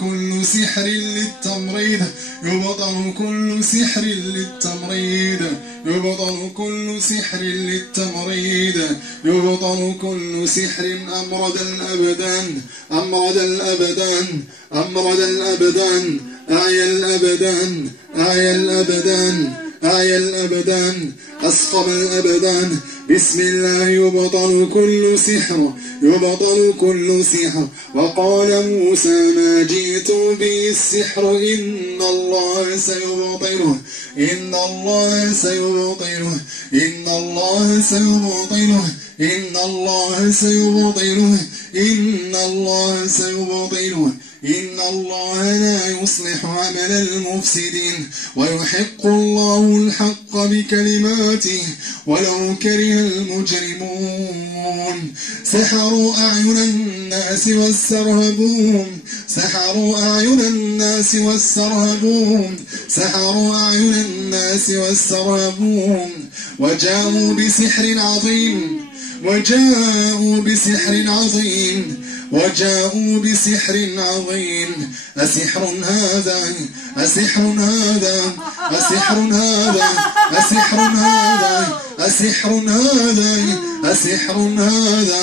كل سحر للتمريض يبطل كل سحر للتمريض يبطل كل سحر للتمريض يبطل كل سحر أمرض الأبدان أمرض الأبدان أمرض الأبدان أعيا الأبدان أعيا الأبدان أعيا الأبدان أسقم الأبدان. بسم الله يبطل كل سحر يبطل كل سحر. وقال موسى ما جئت به السحر إن الله سيبطله إن الله سيبطله إن الله سيبطله إن الله سيبطله إن الله سيبطله إن الله لا يصلح عمل المفسدين ويحق الله الحق بكلماته ولو كره المجرمون. سحروا أعين الناس واسترهبوهم سحروا أعين الناس واسترهبوهم سحروا أعين الناس واسترهبوهم وجاءوا بسحر عظيم وجاءوا بسحر عظيم وجاءوا بسحر عظيم. أسحر هذا أسحر هذا أسحر هذا أسحر هذا أسحر هذا أسحر هذا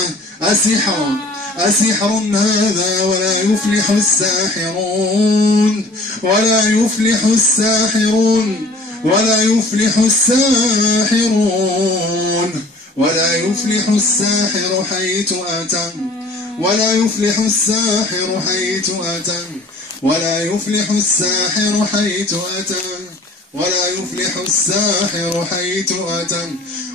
أسحر هذا ولا يفلح الساحرون ولا يفلح الساحرون ولا يفلح الساحرون ولا يفلح الساحر حيث أتى ولا يفلح الساحر حيث أتى ولا يفلح الساحر حيث أتى ولا يفلح الساحر حيث أتى.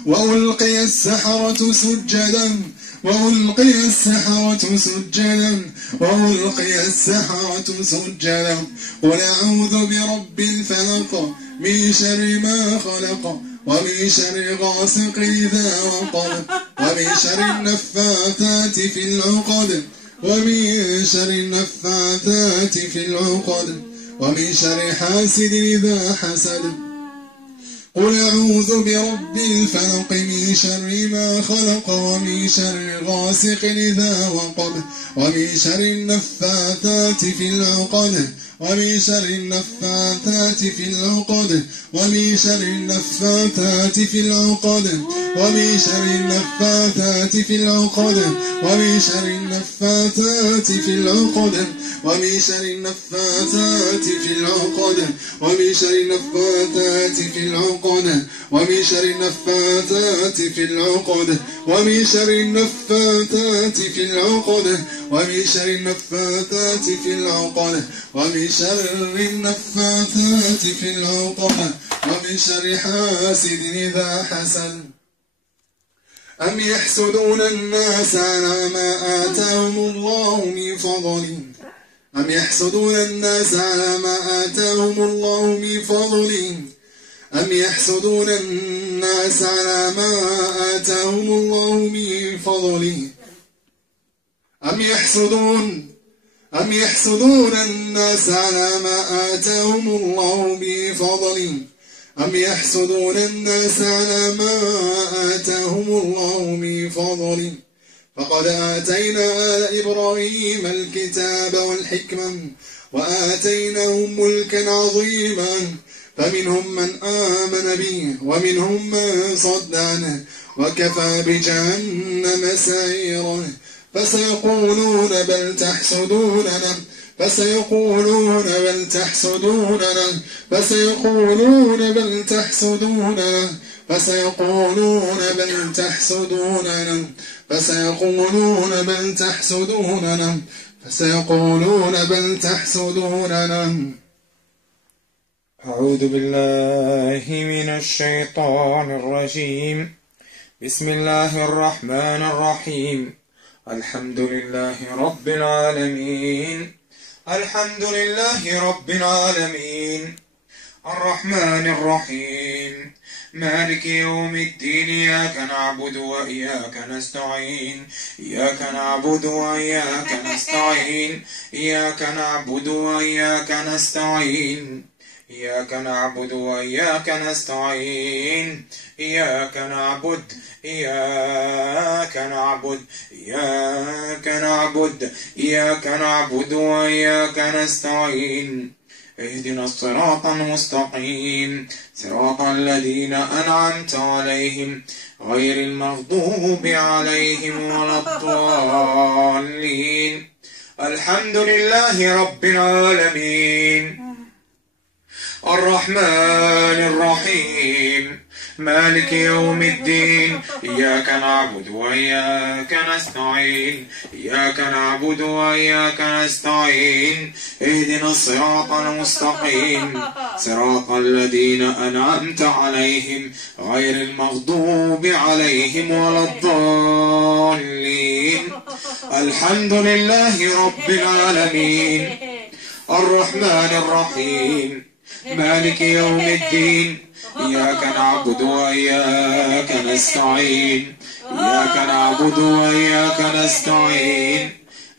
وألقي السحرة سجدا وألقي السحرة سجدا وألقي السحرة سجدا. قل أعوذ برب الفلق من شر ما خلق ومن شر غاسق إذا وقب ومن شر النفاثات في العقد ومن شر النفاثات في العقد ومن شر حاسد إذا حسد. قل أعوذ برب الفلق من شر ما خلق ومن شر غاسق إذا وقب ومن شر النفاثات في العقد ومن شر النفاثات في العقد ومن شر النفاثات في العقد ومن شر النفاثات في العقد ومن شر النفاثات في العقد ومن شر النفاثات في العقد ومن شر النفاثات في العقد ومن شر النفاثات في العقد ومن شر النفاثات في العقد ومن شر النفاثات في العقد ومن شر النفاثات في العقد ومن شر حاسد إذا حسد. أم يحسدون الناس على ما آتاهم الله من فضله أم يحسدون الناس على ما آتاهم الله من فضله أم يحسدون الناس على ما آتاهم الله من فضله أم يحسدون الناس على ما آتاهم الله من فضله أم يحسدون الناس على ما آتاهم الله من فضله. فقد آتينا آل إبراهيم الكتاب والحكمة وآتيناهم ملكا عظيما فمنهم من آمن به ومنهم من صد عنه وكفى بجهنم سعيرا. فسيقولون بل تحسدوننا فسيقولون بل تحسدوننا فسيقولون بل تحسدوننا فسيقولون بل تحسدوننا فسيقولون بل تحسدوننا فسيقولون بل تحسدوننا. أعوذ بالله من الشيطان الرجيم. بسم الله الرحمن الرحيم. الحمد لله رب العالمين الحمد لله رب العالمين الرحمن الرحيم مالك يوم الدين. إياك نعبد وإياك نستعين إياك نعبد وإياك نستعين إياك نعبد وإياك نستعين إياك نعبد وإياك نستعين إياك نعبد إياك نعبد إياك نعبد إياك نعبد وإياك نستعين اهدنا الصراط المستقيم صراط الذين أنعمت عليهم غير المغضوب عليهم ولا الضالين. الحمد لله رب العالمين الرحمن الرحيم مالك يوم الدين إياك نعبد وإياك نستعين إياك نعبد وإياك نستعين اهدنا الصراط المستقيم صراط الذين أنعمت عليهم غير المغضوب عليهم ولا الضالين. الحمد لله رب العالمين الرحمن الرحيم مالك يوم الدين إياك نعبد وإياك نستعين إياك نعبد وإياك نستعين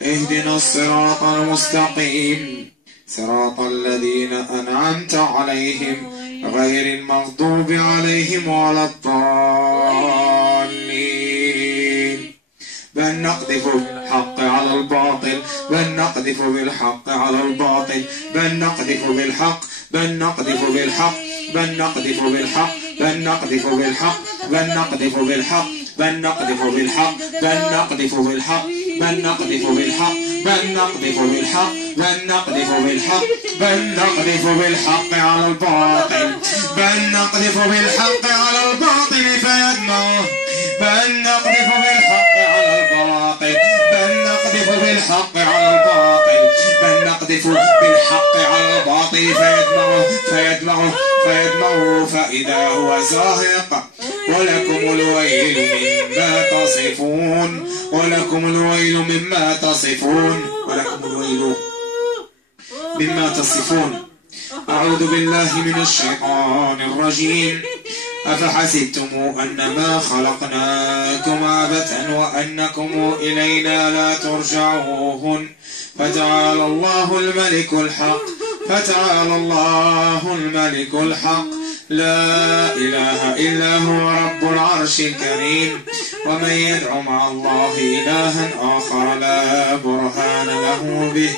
اهدنا الصراط المستقيم صراط الذين أنعمت عليهم غير المغضوب عليهم ولا الضالين. بل نقذف بالحق على الباطل بل نقذف بالحق على الباطل بل نقذف بالحق بل نقذف بالحق بل نقذف بالحق بل نقذف بالحق بل نقذف بالحق بل نقذف بالحق بل نقذف بالحق بل نقذف بالحق بل نقذف بالحق بل نقذف بالحق بل نقذف بالحق على الباطل بل نقذف بالحق على الباطل فيدمغه بل نقذف بالحق على الباطل بل نقذف بالحق على الباطل بل نقذف بالحق على الباطل فيدمغه فإذا هو زاهق ولكم الويل مما تصفون ولكم الويل مما تصفون ولكم الويل مما تصفون. أعوذ بالله من الشيطان الرجيم. أفحسبتم أنما خلقناكم عبثا وأنكم إلينا لا ترجعون فتعالى الله الملك الحق فتعالى الله الملك الحق لا إله إلا هو رب العرش الكريم. ومن يدع مع الله إلها آخر لا برهان له به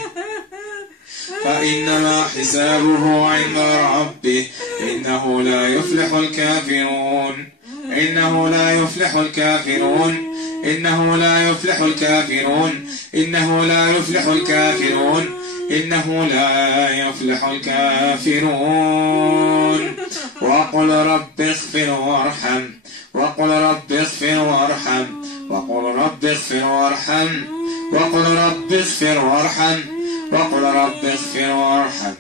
فإنما حسابه عند ربه إنه لا يفلح الكافرون إنه لا يفلح الكافرون إنه لا يفلح الكافرون إنه لا يفلح الكافرون إنه لا يفلح الكافرون. وقل رب اغفر وارحم وقل رب اغفر وارحم وقل رب اغفر وارحم وقل رب اغفر وارحم وقل رب اغفر وارحم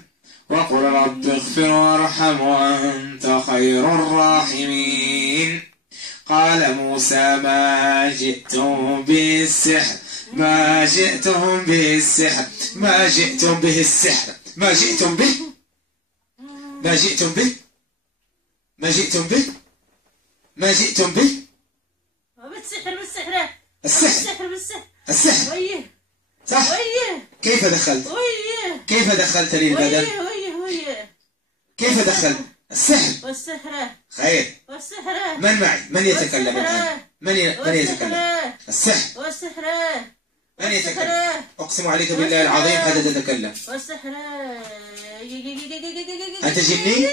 وقل رب اغفر وارحم وأنت خير الراحمين. قال موسى ما جئتم به السحر ما جئتم به السحر ما جئتم به السحر ما جئتم به ما جئتم به ما جئتم به ما جئتم به بالسحر السحر السحر ويه صح. كيف دخلت كيف دخلت لي البدن كيف دخلت السحر والسحر خير. والسحر من معي من يتكلم الآن من يتكلم السحر والسحر من يتكلم أقسم عليك بالله العظيم حتى تتكلم. والسحر أنت جني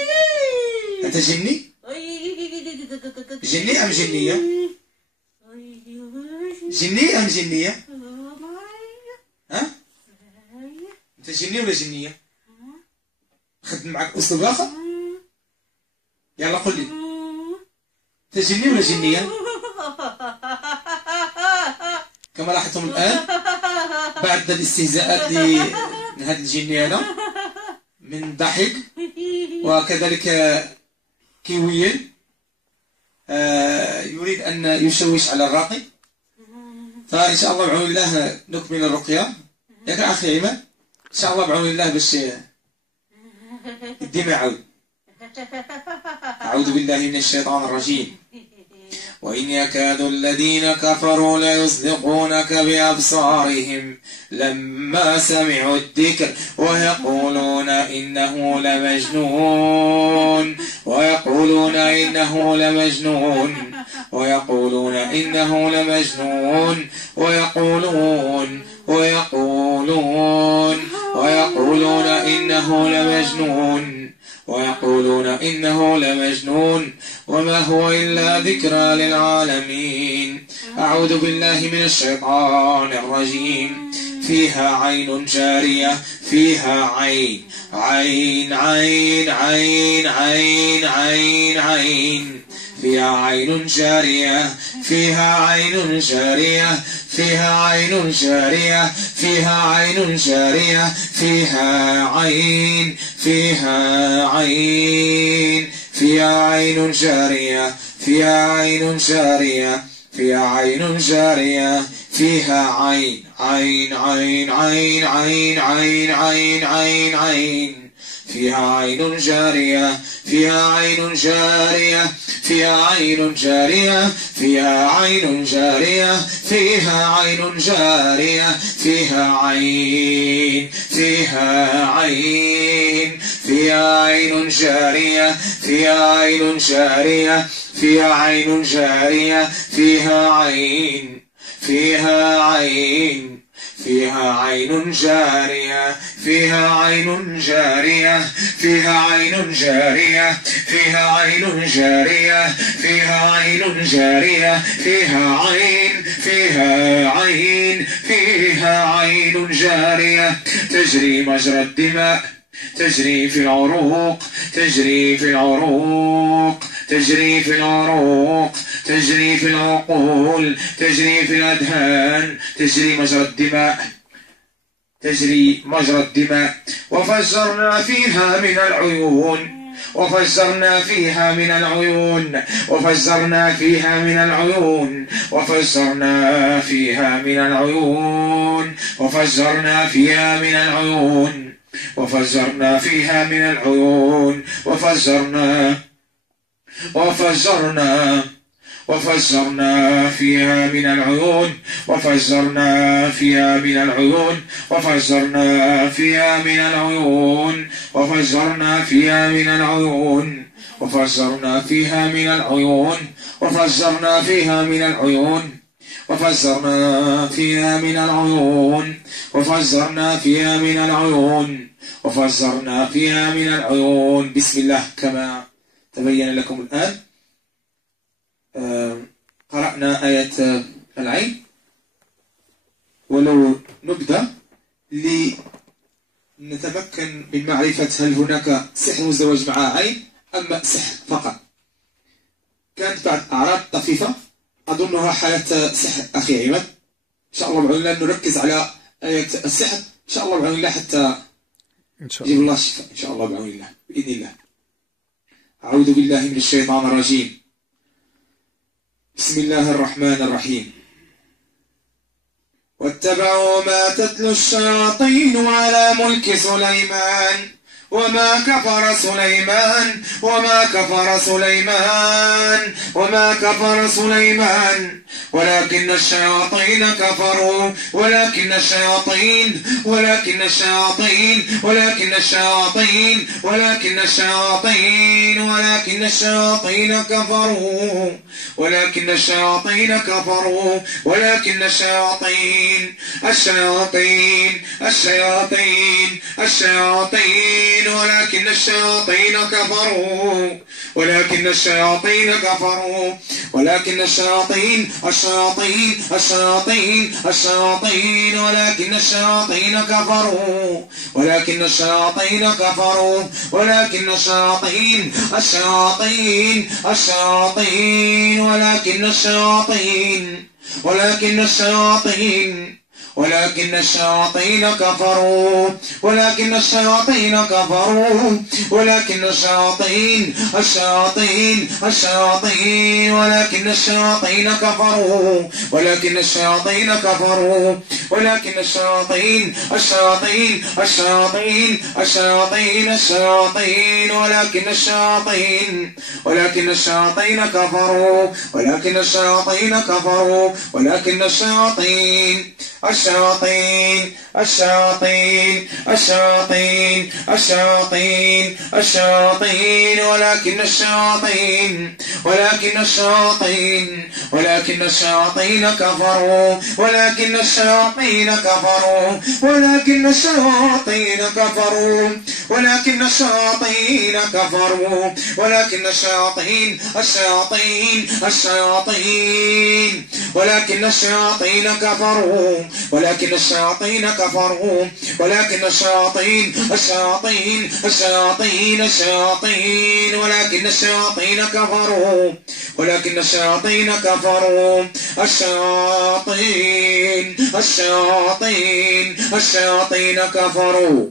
أنت جني جني أم جنية جني أم جنية ها أنت جني ولا جنية خدم معك أسلوب آخر يلا قل لي أنت جني ولا جنية كما لاحظتم الآن بعد الاستهزاءات من هذا الجني هذا من ضحك وكذلك كيويا يريد أن يشوش على الراقي. فإن شاء الله بعون الله نكمل الرقية ياك أخي أيمن إن شاء الله بعون الله باش الدماء عود. أعوذ بالله من الشيطان الرجيم. وإن يكاد الذين كفروا ليزلقونك بأبصارهم لما سمعوا الذكر ويقولون إنه لمجنون ويقولون إنه لمجنون ويقولون إنه لمجنون ويقولون إنه لمجنون ويقولون إنه لمجنون وما هو إلا ذكرى للعالمين. أعوذ بالله من الشيطان الرجيم. فيها عين جارية فيها عين عين عين عين عين عين عين فيها عين جارية فيها عين جارية فيها عين جارية فيها عين جارية فيها عين فيها عين فيها عين جارية فيها عين جارية فيها عين جارية فيها عين عين عين عين عين عين عين عين عين فيها عين جارية فيها عين جارية فيها عين جارية فيها عين جارية فيها عين جارية فيها عين فيها عين فيها عين جارية فيها عين جارية فيها عين جارية فيها عين فيها عين فيها عين جارية فيها عين جارية فيها عين جارية فيها عين جارية فيها عين جارية فيها عين فيها عين فيها عين جارية تجري مجرى الدماء تجري في العروق تجري في العروق تجري في العروق تجري في العقول تجري في الأذهان تجري مجرى الدماء تجري مجرى الدماء وفجرنا فيها من العيون وفجرنا فيها من العيون وفجرنا فيها من العيون وفجرنا فيها من العيون وفجرنا فيها من العيون وفجرنا فيها من العيون وفجرنا فيها من العيون وفجرنا فيها من العيون وفجرنا فيها من العيون وفجرنا فيها من العيون وفجرنا فيها من العيون وفجرنا فيها من العيون وفجرنا فيها من العيون وفجرنا فيها من العيون وفجرنا فيها من العيون. بسم الله. كما تبين لكم الآن قرأنا آية العين، ولو نبدأ لنتمكن من معرفة هل هناك سحر مزدوج مع عين أم سحر فقط. كانت بعض أعراض طفيفة أظنها حالة سحر أخي عماد. إن شاء الله بعون الله نركز على آية السحر إن شاء الله بعون الله حتى يجيب الله الشفاء إن شاء الله بعون الله بإذن الله. أعوذ بالله من الشيطان الرجيم. بسم الله الرحمن الرحيم. واتبعوا ما تتلو الشياطين على ملك سليمان وما كفر سليمان ولكن الشياطين كفروا ولكن الشياطين ولكن الشياطين كفروا ولكن الشياطين كفروا ولكن الشياطين ولكن الشياطين كفروا ولكن الشياطين كفروا ولكن الشياطين ولكن الشياطين كفروا ولكن الشياطين كفروا ولكن الشياطين ولكن الشياطين كفروا ولكن الشياطين كفروا ولكن الشياطين كفروا ولكن الشياطين كفروا ولكن الشياطين ولكن الشياطين كفروا ولكن الشياطين كفروا ولكن الشياطين ولكن الشياطين كفروا ولكن الشياطين كفروا الشياطين كفروا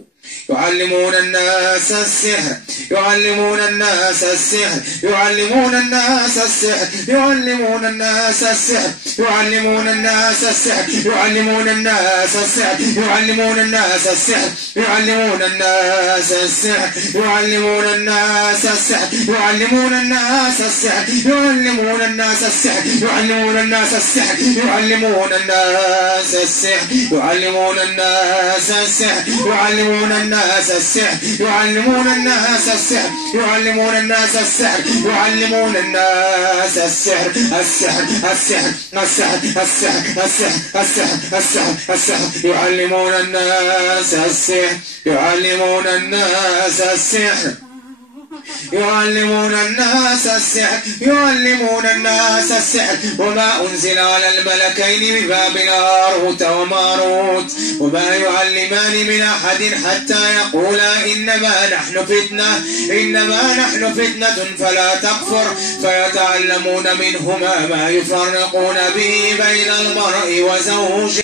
يعلمون الناس السحر يعلمون الناس السحر يعلمون الناس السحر يعلمون الناس السحر يعلمون الناس السحر يعلمون الناس السحر يعلمون الناس السحر يعلمون الناس السحر يعلمون الناس السحر يعلمون الناس السحر يعلمون الناس السحر يعلمون الناس السحر يعلمون الناس السحر يعلمون الناس السحر يعلمون الناس السحر يعلمون الناس السحر يعلمون الناس السحر يعلمون الناس السحر السحر السحر السحر السحر السحر السحر السحر يعلمون الناس السحر يعلمون الناس السحر يعلمون الناس السحر يعلمون الناس السحر وما أنزل على الملكين ببابل هاروت وماروت وما يعلمان من أحد حتى يقولا إنما نحن فتنة فلا تكفر فيتعلمون منهما ما يفرقون به بين المرء وزوجه